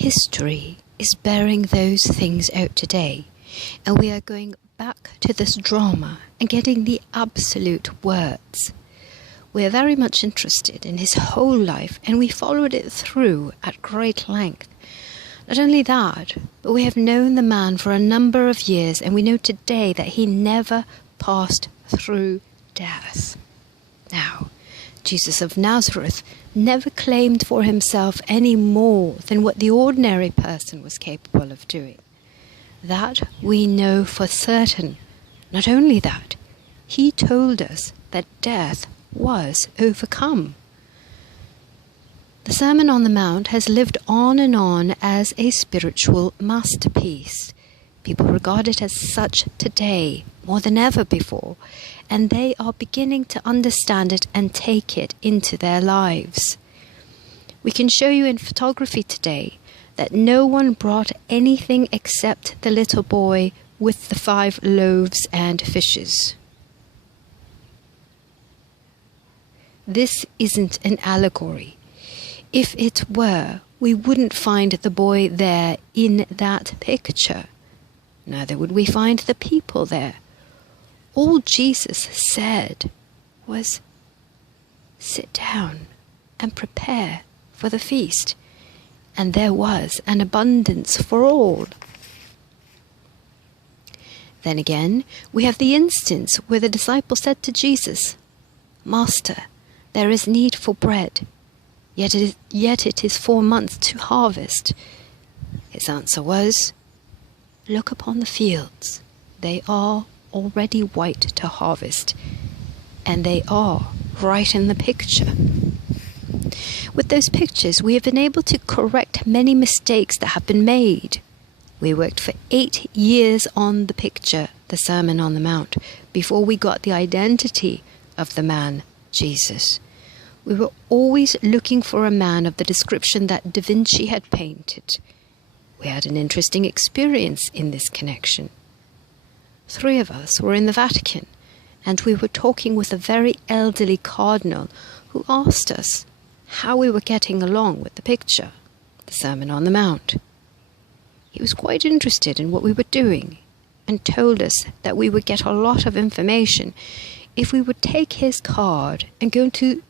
History is bearing those things out today, and we are going back to this drama and getting the absolute words. We are very much interested in his whole life, and we followed it through at great length. Not only that, but we have known the man for a number of years, and we know today that he never passed through death. Now, Jesus of Nazareth never claimed for himself any more than what the ordinary person was capable of doing. That we know for certain. Not only that, he told us that death was overcome. The Sermon on the Mount has lived on as a spiritual masterpiece. People regard it as such today, more than ever before, and they are beginning to understand it and take it into their lives. We can show you in photography today that no one brought anything except the little boy with the 5 loaves and fishes. This isn't an allegory. If it were, we wouldn't find the boy there in that picture. Neither would we find the people there. All Jesus said was, "Sit down and prepare for the feast." And there was an abundance for all. Then again, we have the instance where the disciple said to Jesus, "Master, there is need for bread, yet it is 4 months to harvest." His answer was, "Look upon the fields, they are already white to harvest." And they are right in the picture. With those pictures, we have been able to correct many mistakes that have been made. We worked for 8 years on the picture, the Sermon on the Mount, before we got the identity of the man, Jesus. We were always looking for a man of the description that Davinci had painted. We had an interesting experience in this connection. 3 of us were in the Vatican, and we were talking with a very elderly cardinal who asked us how we were getting along with the picture, the Sermon on the Mount. He was quite interested in what we were doing and told us that we would get a lot of information if we would take his card and go to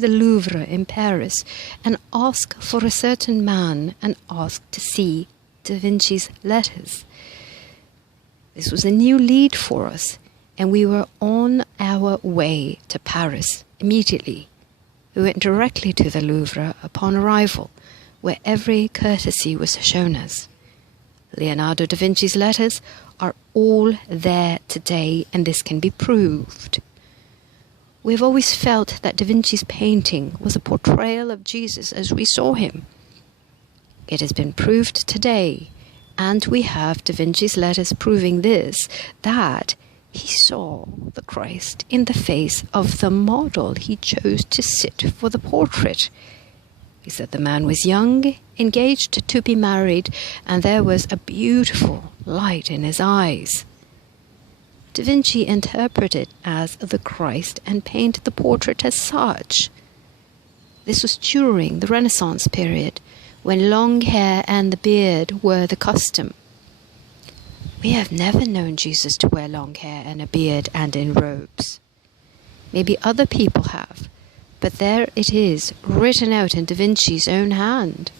the Louvre in Paris and ask for a certain man and ask to see Da Vinci's letters. This was a new lead for us, and we were on our way to Paris immediately. We went directly to the Louvre upon arrival, where every courtesy was shown us. Leonardo da Vinci's letters are all there today, and this can be proved. We've always felt that Da Vinci's painting was a portrayal of Jesus as we saw him. It has been proved today, and we have Da Vinci's letters proving this, that he saw the Christ in the face of the model he chose to sit for the portrait. He said the man was young, engaged to be married, and there was a beautiful light in his eyes. Da Vinci interpreted as the Christ and painted the portrait as such. This was during the Renaissance period, when long hair and the beard were the custom. We have never known Jesus to wear long hair and a beard and in robes. Maybe other people have, but there it is, written out in Da Vinci's own hand.